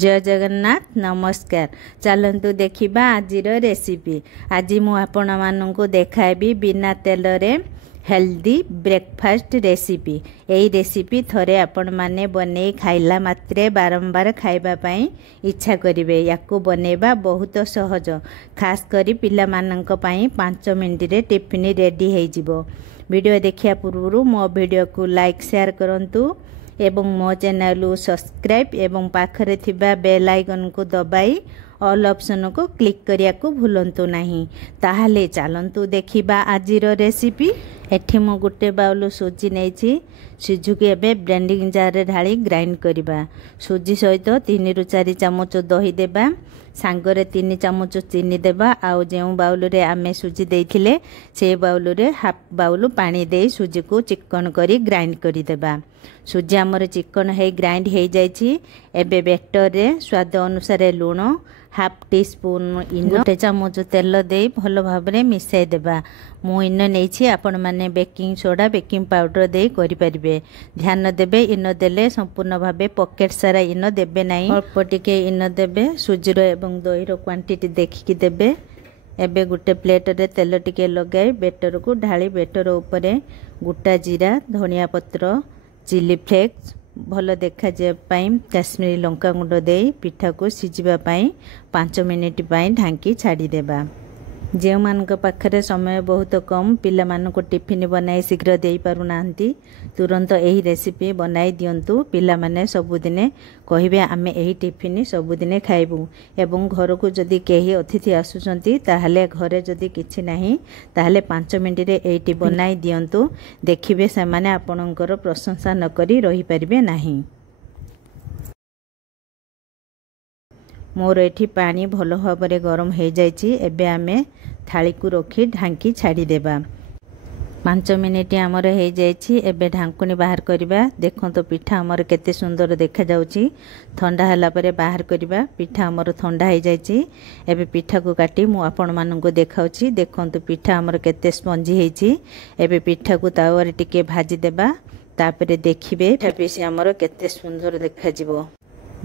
जय जगन्नाथ नमस्कार। चलतु देखा आज रेसिपी। आज मुझे देखाबी बिना तेल रे हेल्दी ब्रेकफास्ट रेसिपी। यही रेसिपी थोड़े आपण माने बने खाइला मात्रे बारंबार खाइबापी इच्छा करेंगे। या बनैबा बहुत सहज, खास करी पिला माननक पई 5 मिनट रे टिफिन रेडी हो। वीडियो देखिया पूर्व मो वीडियो को लाइक शेयर करंतु एवं मो चैनल सब्सक्राइब एवं पाखरे थिबा बेल आइकन को दबाई ऑल ऑप्शन को क्लिक करिया को भूलंतु नहीं। ताहले चलंतु देखिबा आजिर रेसिपी। एठी मो गुटे बाउल सुजी नेछि। सुजी के एबे ब्लेंडिंग जार रे ढाली ग्राइंड करिबा। सुजी सहित 3 रु 4 चमच दही देबा, सांगरे 3 चमच चीनी देबा। आउ जेउ बाउल रे आमे सुजी देइथिले से बाउल रे हाफ बाउल पानी दे सुजी को चिकन करी ग्राइंड करि देबा। सुजी हमर चिकन है ग्राइंड हो जाइछि। एबे बेटर रे स्वाद अनुसार लूण, हाफ टी स्पून इनो, 1 चमच तेल दे भल भाव में मिसाई देबा। मु इनो नेछि, आपण माने बेकिंग सोडा बेकिंग पाउडर दे करि परिबे। ध्यान देबे इनो देले संपूर्ण भाबे पॉकेट सारा इनो देबे नाही, अल्प टिके इनो देबे। सुजीर एवं दही रो क्वांटिटी देखिकी देबे। एबे गुटे प्लेट रे तेल टिके लगाई बेटर को ढाली बेटर ऊपर गोटा जीरा, धनिया पत्र, चिली फ्लेक्स, भल देखा जाए काश्मीरी लंका गुंड दे पिठा को सिझिबा 5 मिनिट ढांकी छाड़ी देबा। जो मानक पाखरे समय बहुत कम, पिला मानक टिफिन बनाई शीघ्र दे पारु नांती, तुरंत यही रेसिपी बनाई दियंतु। पिला माने सबुदिने कहिबे आमे यही टिफिन सबुदिने खाइबु। एवं घर को जदि केही अतिथि आसुचंती ताहले घरे जदि किछि नाही ताहले 5 मिनिट रे एही बनाई दियंतु। देखिबे से माने आपणकर प्रशंसा न करी रही परिबे नाही। मोर एठी पानी भल भाव में गरम हो जाइछि। एबे आमे थाली को रखी ढांकी छाड़ी देबा। 5 मिनिट आमर हो जाइछि। एबे ढांकुनी बाहर करिबा। देखो तो पिठा आमर केते सुंदर देखा जाउछि। ठंडा हला परे बाहर करिबा। पिठा आमर ठंडा हो जाइछि। एबे पिठा को काटी मु आपण माननको देखाउछि। देखंतु पिठा आमर केते स्पंजी हेछि। एबे पिठा को तावारे टिके भाजी देबा। तापरे देखिबे पिठा पीसी आमर केते सुंदर देखा जिवो।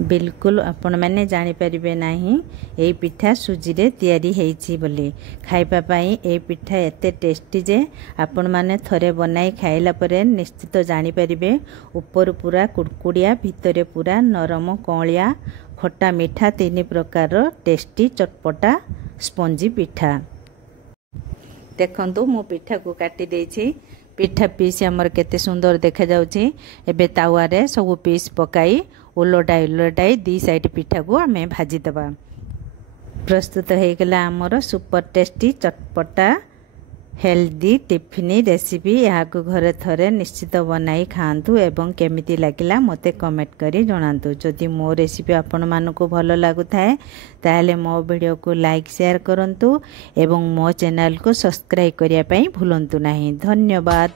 बिल्कुल आपण मैंने जानी परिबे नाही ए पिठा सुजी रे तैयारी हेछि बोली। खाइबा पई ए पिठा एते टेस्टी जे आपण माने थरे बनाई खाइला परे निश्चित जानी परिबे। ऊपर पूरा कुड़कुड़िया, भितरे पूरा नरम कौलिया, खट्टा मीठा 3 प्रकार टेस्टी चटपटा स्पंजी पिठा। देखंतु मो पिठा को काटी देछि। पिठा पीस हमर केते सुंदर देखा जाउछि। एबे तावा रे सब पीस पकाई उलटाई उलटाई 2 साइड पिठा को आमे भाजी दबा। प्रस्तुत हो गला हमर सुपर टेस्टी चटपटा हेल्दी टिफिन रेसिपी। यहाँ को घरे थरे निश्चित बनाई खातु एवं केमिति लागिला मते कमेंट करी जणातु। जदि मो रेसिपी आपण मानको भलो लागु थाए ताहले मो वीडियो को लाइक शेयर करंतु एवं मो चैनल को सब्सक्राइब करिया पई भूलंतु नाही। धन्यवाद।